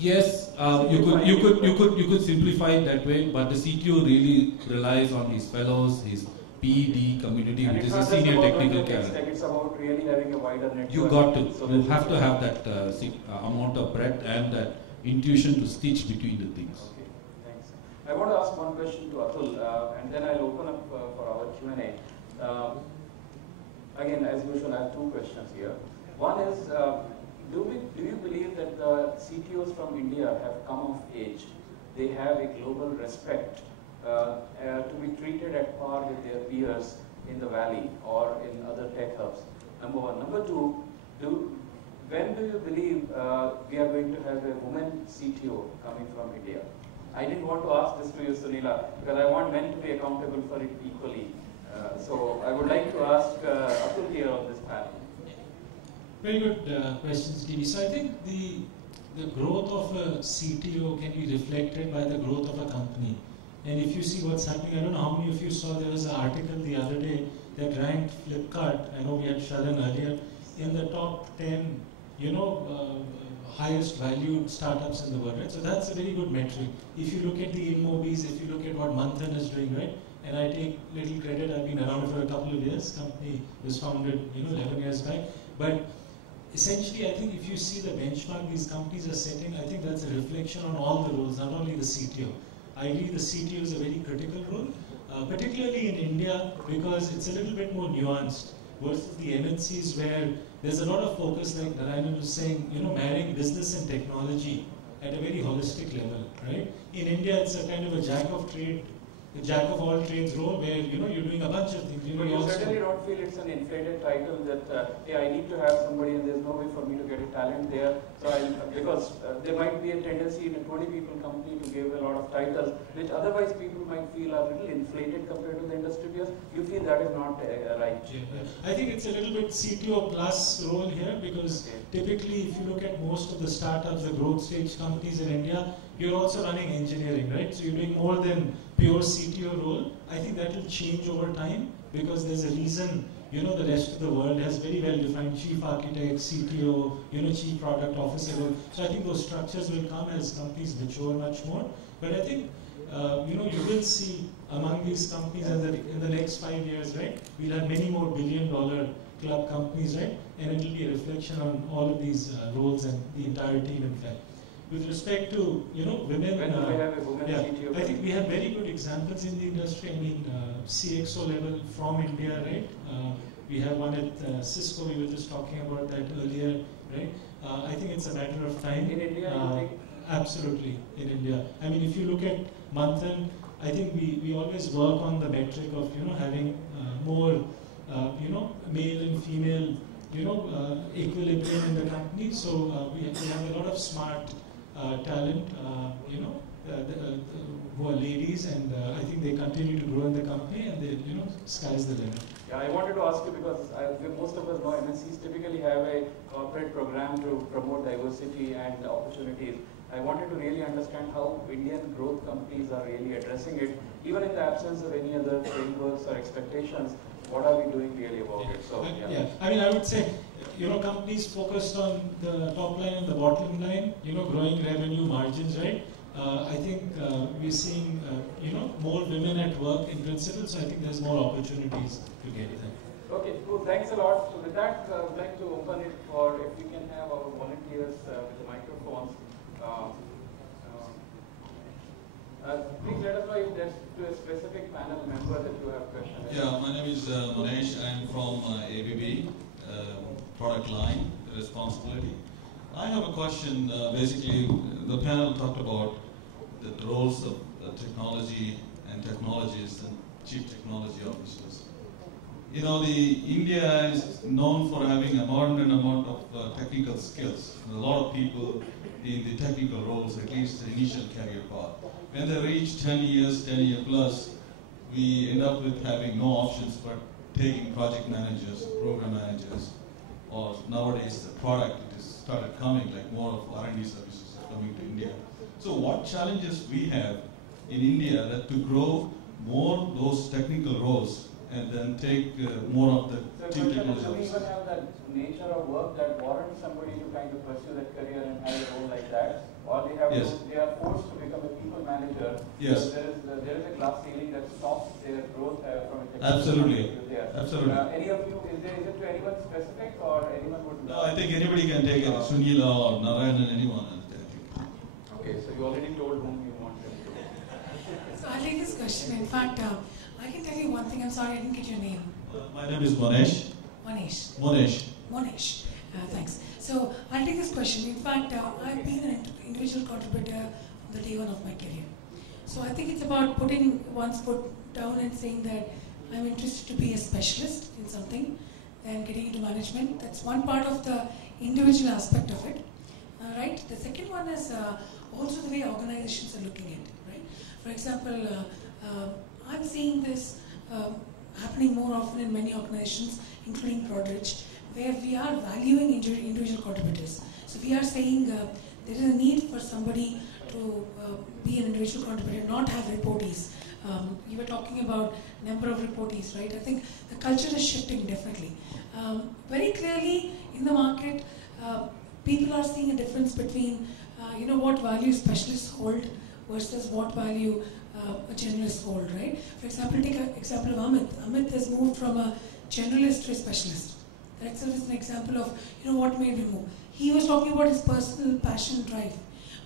Yes, you could simplify it that way, but the CTO really relies on his fellows, his PED community, and which is it's a not senior just about technical tech talent. It's about really having a wider network. You got to. So You have to have that amount of breadth and that intuition to stitch between the things. Okay, thanks. I want to ask one question to Atul, and then I'll open up for our Q&A. Again, as usual, I have two questions here. One is, do you believe that the CTOs from India have come of age? They have a global respect to be treated at par with their peers in the valley or in other tech hubs? Number one. Number two, when do you believe we are going to have a woman CTO coming from India? I didn't want to ask this to you, Sunila, because I want men to be accountable for it equally. So I would like to ask Atul here on this panel. Very good questions, TV. So I think the growth of a CTO can be reflected by the growth of a company. And if you see what's happening, I don't know how many of you saw, there was an article the other day that ranked Flipkart, I know we had Sharan earlier, in the top 10, highest valued startups in the world, right? So that's a very good metric. If you look at the InMobies, if you look at what Manthan is doing, right? And I take little credit, I've been around for a couple of years. Company was founded, 11 years back. But essentially, I think if you see the benchmark these companies are setting, I think that's a reflection on all the roles, not only the CTO. I believe the CTO is a very critical role, particularly in India, because it's a little bit more nuanced versus the MNCs where there's a lot of focus, like Narayan was saying, marrying business and technology at a very holistic level, right? In India, it's a kind of a jack of all trades role where, you're doing a bunch of things. But you certainly don't feel it's an inflated title that, hey, I need to have somebody and there's no way for me to get a talent there. So because there might be a tendency in a 20 people company to give a lot of titles, which otherwise people might feel are a little inflated compared to the industry peers. You feel that is not right? Yeah. I think it's a little bit CTO plus role here because typically if you look at most of the startups, the growth stage companies in India, you're also running engineering, right? So you're doing more than pure CTO role. I think that will change over time because there's a reason, the rest of the world has very well defined chief architect, CTO, chief product officer role. So I think those structures will come as companies mature much more. But I think, you will see among these companies in the next 5 years, right? We'll have many more billion-dollar club companies, right? And it will be a reflection on all of these roles and the entire team, in fact. With respect to, women, when do we have a woman CTO? I think we have very good examples in the industry. I mean, CXO level from India, right? We have one at Cisco, we were just talking about that earlier, right? I think it's a matter of time. In India, you think? Absolutely, in India. I mean, if you look at Manthan, I think we always work on the metric of, having more, male and female, equilibrium in the company. So we have a lot of smart talent, who are ladies, and I think they continue to grow in the company, and they, sky's the limit. Yeah, I wanted to ask you because most of us know MNCs typically have a corporate program to promote diversity and opportunities. I wanted to really understand how Indian growth companies are really addressing it, even in the absence of any other frameworks or expectations. What are we doing really about it? So, yeah. I mean, I would say, companies focused on the top line and the bottom line, growing revenue margins, right? I think we're seeing, more women at work in principle, so I think there's more opportunities to get there. Okay, cool. Thanks a lot. So with that, I would like to open it for if we can have our volunteers with the microphones. Please let us know if there's to a specific panel member that you have questions. Yeah, my name is Manesh. I'm from ABB, product line responsibility. I have a question. Basically, the panel talked about the roles of technology and technologists and chief technology officers. India is known for having a modern amount of technical skills. A lot of people in the technical roles, at least the initial career path. When they reach 10 years, 10 year plus, we end up with having no options but taking project managers, program managers, or nowadays the product it is started coming, like more of R&D services are coming to India. So what challenges we have in India that to grow more those technical roles and then take more of the chief technology So we officer. even have that nature of work that warrants somebody to kind of pursue that career and have a role like that, or they have Yes. they are forced to become a people manager. Yes. So there is a glass ceiling that stops their growth from a technical Absolutely. point of view there. Absolutely. Any of you, is it to anyone specific or anyone would? No, I think anybody can take it. Sunila or Narayan and anyone. Okay, so you already told whom you want them to. So I'll take this question. In fact, I can tell you one thing. I'm sorry, I didn't get your name. My name is Monesh. Monesh. Monesh. Monesh. Thanks. So I'll take this question. In fact, I've been an individual contributor from the day one of my career. So I think it's about putting one's foot down and saying that I'm interested to be a specialist in something and getting into management. That's one part of the individual aspect of it. Right? The second one is also the way organizations are looking at it. Right? For example, I'm seeing this happening more often in many organizations, including Broadbridge, where we are valuing individual contributors. So we are saying there is a need for somebody to be an individual contributor, not have reportees. You were talking about number of reportees, right? I think the culture is shifting definitely. Very clearly in the market, people are seeing a difference between what value specialists hold versus what value a generalist hold, right? For example, take an example of Amit. Amit has moved from a generalist to a specialist. That itself is an example of what made him move. He was talking about his personal passion, drive.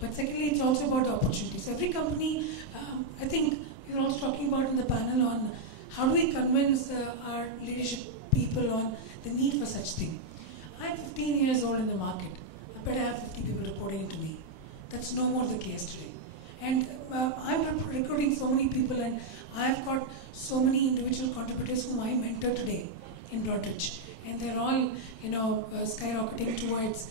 But secondly, it's also about the opportunities. Every company, I think we were also talking about in the panel on how do we convince our leadership people on the need for such thing. I'm 15 years old in the market. I bet I have 50 people reporting into me. That's no more the case today. And I'm recruiting so many people, and I've got so many individual contributors whom I mentor today in Broadbridge. And they're all, skyrocketing towards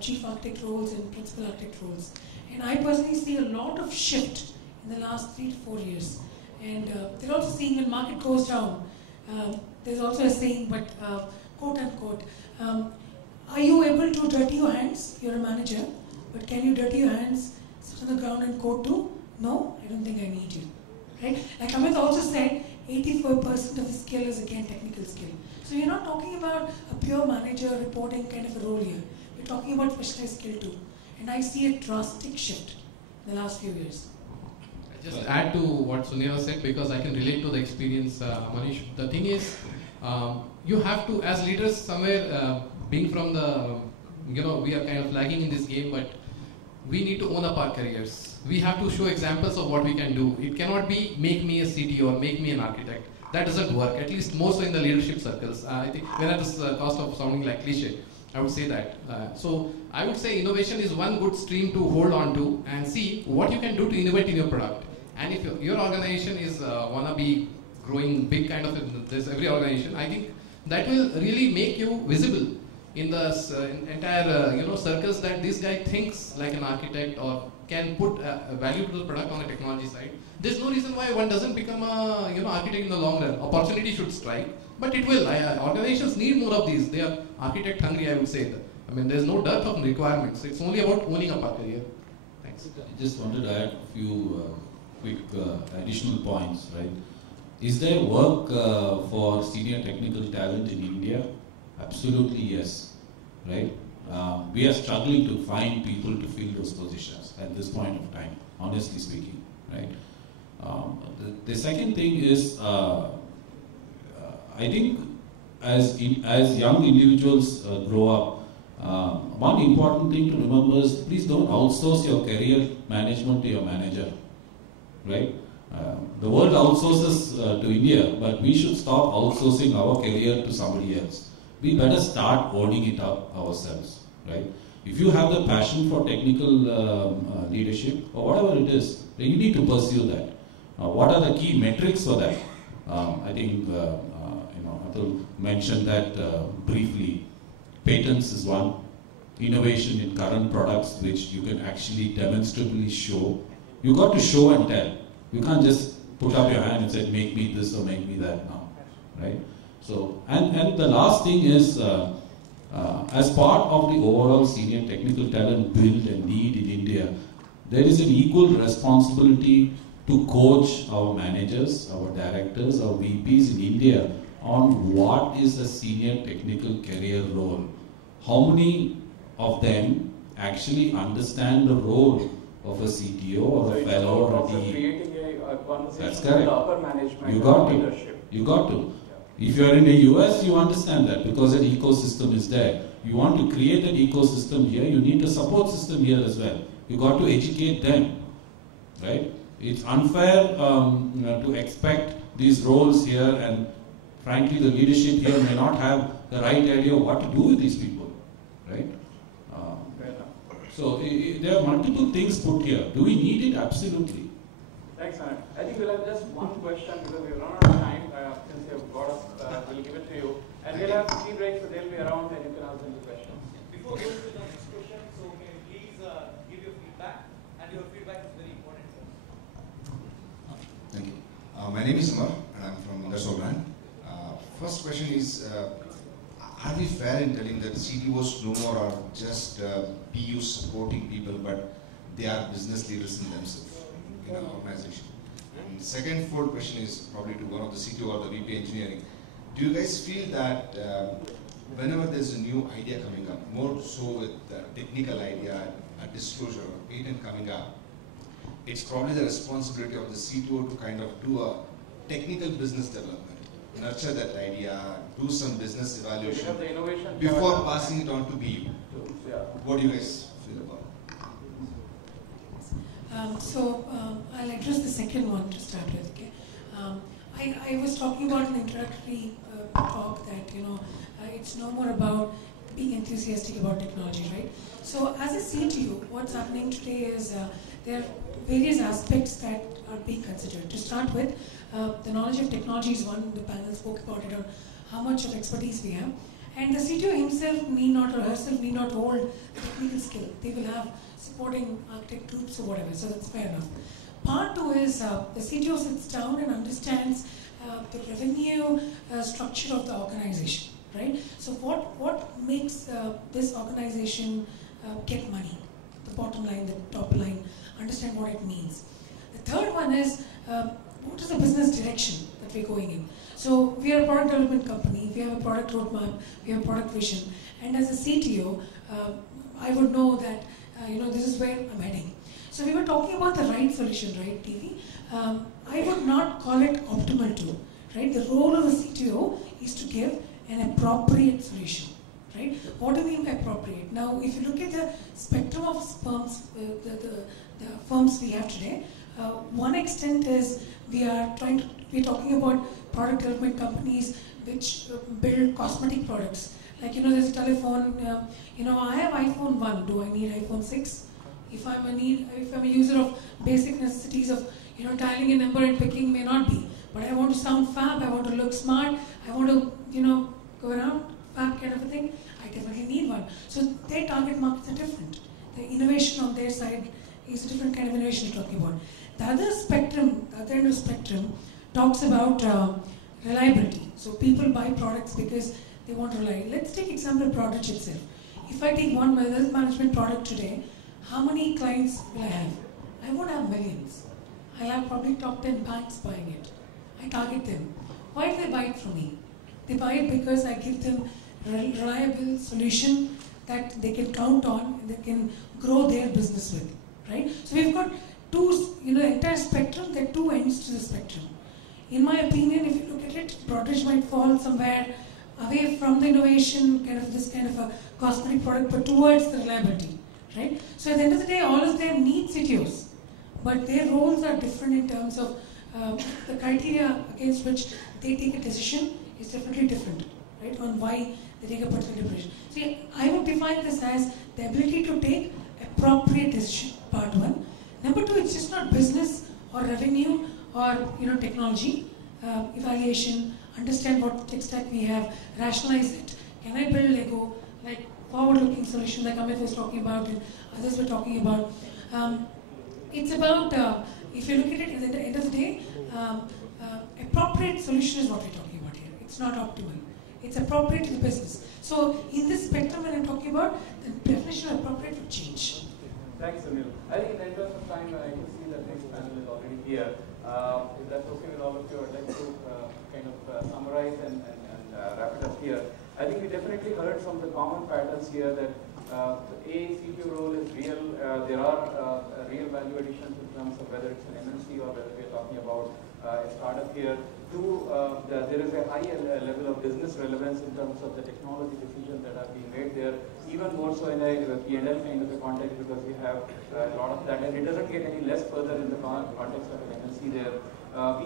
chief architect roles and principal architect roles. And I personally see a lot of shift in the last 3 to 4 years. And they're also seeing when market goes down, there's also a saying, but quote unquote, are you able to dirty your hands? You're a manager, but can you dirty your hands, sit on the ground and code too? No, I don't think I need you. Right? Like Amit also said, 84% of the skill is again technical skill. So you're not talking about a pure manager reporting kind of a role here. We're talking about specialized skill too. And I see a drastic shift in the last few years. I just add to what Sunila said because I can relate to the experience, Manish. The thing is, you have to, as leaders, somewhere being from the, we are kind of lagging in this game, but we need to own up our careers. We have to show examples of what we can do. It cannot be make me a CTO or make me an architect. That doesn't work, at least more so in the leadership circles. I think when at this cost of sounding like cliche, I would say that. So I would say innovation is one good stream to hold on to and see what you can do to innovate in your product. And if your organization is wanna be growing big kind of this every organization, I think that will really make you visible in the entire circles that this guy thinks like an architect or can put a value to the product on a technology side. There's no reason why one doesn't become a architect in the long run. Opportunity should strike, but it will. Organizations need more of these. They are architect hungry, I would say. I mean, there's no dearth of requirements. It's only about owning up our career. Thanks. I just wanted to add a few quick additional points, right? Is there work for senior technical talent in India? Absolutely yes, right? We are struggling to find people to fill those positions at this point of time, honestly speaking, right? The second thing is, I think as young individuals grow up, one important thing to remember is please don't outsource your career management to your manager, right? The world outsources to India, but we should stop outsourcing our career to somebody else. We better start owning it up ourselves, right? If you have the passion for technical leadership or whatever it is, then you need to pursue that. What are the key metrics for that? I think Atul mentioned that briefly. Patents is one. Innovation in current products, which you can actually demonstrably show. You got to show and tell. You can't just put up your hand and say, make me this or make me that now, right? So, and the last thing is, as part of the overall senior technical talent build and need in India, there is an equal responsibility to coach our managers, our directors, our VPs in India on what is a senior technical career role. How many of them actually understand the role of a CTO or a fellow or a DE? Creating a conversation That's with correct. the upper management. You got and to. leadership. You got to. If you are in the US, you understand that because an ecosystem is there. You want to create an ecosystem here, you need a support system here as well. You got to educate them, right? It's unfair to expect these roles here, and frankly, the leadership here may not have the right idea of what to do with these people, right? So there are multiple things put here. Do we need it? Absolutely. Thanks, Anand. I think we'll have just one question because we've run out of time. Since you've got us, we'll give it to you. And we'll have tea breaks, so they'll be around and you can ask them the questions. Before going to the next question, so can you please give your feedback, and your feedback is very important to us. Thank you. My name is Amar, and I'm from Undersolan. First question is, are we fair in telling that CTOs no more are just PUs supporting people, but they are business leaders in themselves in an organization? And second, fourth question is probably to one of the CTO or the VP engineering. Do you guys feel that whenever there's a new idea coming up, more so with the technical idea, a disclosure, or patent coming up, it's probably the responsibility of the CTO to kind of do a technical business development, nurture that idea, do some business evaluation So we have the innovation before part. passing it on to BU. Yeah. What do you guys feel about it? I'll address the second one to start with. Okay, I was talking about an introductory talk that it's no more about being enthusiastic about technology, right? So as a CTO, what's happening today is there are various aspects that are being considered. To start with, the knowledge of technology is one. The panel spoke about it on how much of expertise we have, and the CTO himself need not or herself need not hold the technical skill. They will have supporting architect groups or whatever. So that's fair enough. Part two is the CTO sits down and understands the revenue structure of the organization, right? So what makes this organization get money? The bottom line, the top line, understand what it means. The third one is what is the business direction that we're going in? So we are a product development company, we have a product roadmap, we have a product vision, and as a CTO, I would know that this is where I'm heading. So we were talking about the right solution, right, TV? I would not call it optimal too, right? The role of the CTO is to give an appropriate solution, right? What do we mean by appropriate? Now, if you look at the spectrum of firms, the firms we have today, one extent is we're talking about product development companies which build cosmetic products. Like, there's a telephone, I have iPhone 1, do I need iPhone 6? If I'm a user of basic necessities of, dialing a number and picking may not be. But I want to sound fab, I want to look smart, I want to, go around, fab kind of a thing, I definitely need one. So their target markets are different. The innovation on their side is a different kind of innovation we're talking about. The other spectrum, the other end of the spectrum, talks about reliability. So people buy products because they want to rely. Let's take example of Broadbridge itself. If I take one wealth management product today, how many clients will I have? I won't have millions. I'll have probably top 10 banks buying it. I target them. Why do they buy it from me? They buy it because I give them a reliable solution that they can count on and they can grow their business with, right? So we've got two, the entire spectrum, there are two ends to the spectrum. In my opinion, if you look at it, Broadbridge might fall somewhere away from the innovation, this kind of a cosmetic product, but towards the reliability, right? So at the end of the day, all of them need CTOs, but their roles are different in terms of the criteria against which they take a decision is definitely different, right? On why they take a particular decision. So I would define this as the ability to take appropriate decision, part one. Number two, it's just not business or revenue or technology evaluation. Understand what tech stack we have, rationalize it. Can I build Lego, like forward-looking solution like Amit was talking about and others were talking about. It's about, if you look at it at the end of the day, appropriate solution is what we're talking about here. It's not optimal. It's appropriate to the business. So in this spectrum when I'm talking about, the definition of appropriate will change. Thanks, Sunil. I think in the interest of time, I can see that next panel is already here. If that's okay with all of you, I'd like to kind of summarize and wrap it up here. I think we definitely heard from the common patterns here that A, CTO role is real. There are real value additions in terms of whether it's an MNC or whether we're talking about a startup here. Two, there is a high level of business relevance in terms of the technology decisions that are being made there, even more so in a P&L kind of a context, because we have a lot of that, and it doesn't get any less further in the context of an MNC there.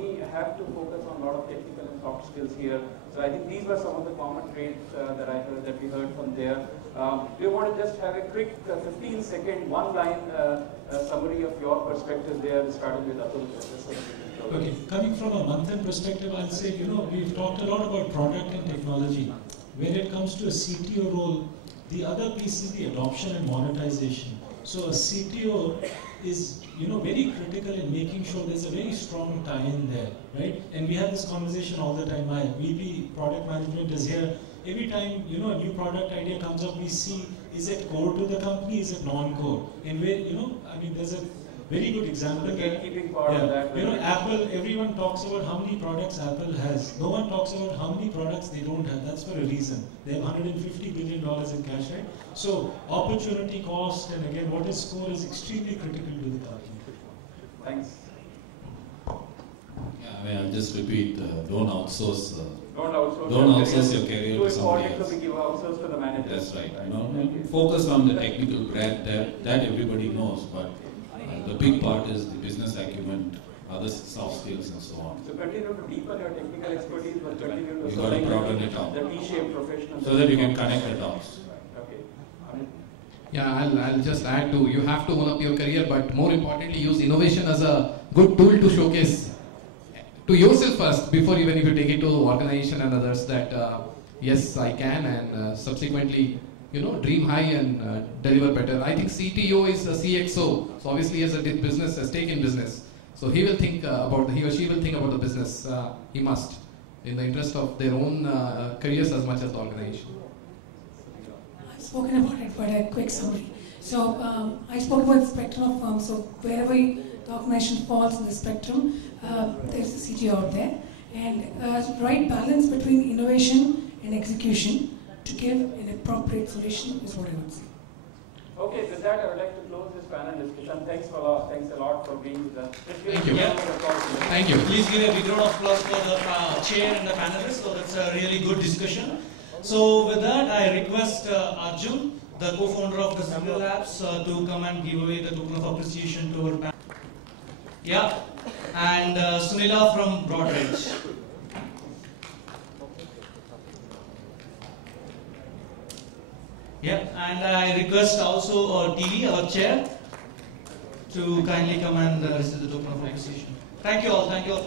We have to focus on a lot of technical and soft skills here. So I think these were some of the common traits that we heard from there. We want to just have a quick 15-second, one-line summary of your perspective there, starting with Atul. Okay, coming from a Manthan perspective, I'll say, we've talked a lot about product and technology. When it comes to a CTO role, the other piece is the adoption and monetization. So a CTO is, very critical in making sure there's a very strong tie-in there, right? And we have this conversation all the time. My VP product management is here. Every time, a new product idea comes up, we see, is it core to the company, is it non-core? And where, there's a very good example. The gatekeeping part of that. Apple, everyone talks about how many products Apple has. No one talks about how many products they don't have. That's for a reason. They have $150 billion in cash, right? So, opportunity cost, and again, what is core is extremely critical to the company. Thanks. Yeah, I'll just repeat, don't outsource. Don't outsource your career to somebody else. To give outsource to the manager. That's right. Focus on the technical breadth that everybody knows, but the big part is the business acumen, other soft skills, and so on. So continue to deepen your technical expertise, but continue to you got to broaden it out. The T-shaped professional. So that you can connect the dots. Okay. Amit? Yeah, I'll just add to, you have to own up your career, but more importantly, use innovation as a good tool to showcase to yourself first, before even if you take it to the organization and others that, yes, I can, and subsequently, dream high and deliver better. I think CTO is a CXO, so obviously he has a stake in business. So he will think he or she will think about the business. He must, in the interest of their own careers as much as the organization. I've spoken about it, but a quick summary. So I spoke about the spectrum of firms. So wherever the organization falls in the spectrum, there's a CTO out there, and right balance between innovation and execution to give an appropriate solution is what I would say. Okay, with that I would like to close this panel discussion. Thanks a lot for being with us. Thank you. Thank you. Please give a big round of applause for the chair and the panelists. So that's a really good discussion. So with that, I request Arjun, the co-founder of the Sunila Labs, to come and give away the token of appreciation to our panel. Yeah, and Sunila from Broadbridge. Yeah, and I request also TV, our chair, to kindly come and receive the token of appreciation. Thank you all. Thank you all.